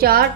4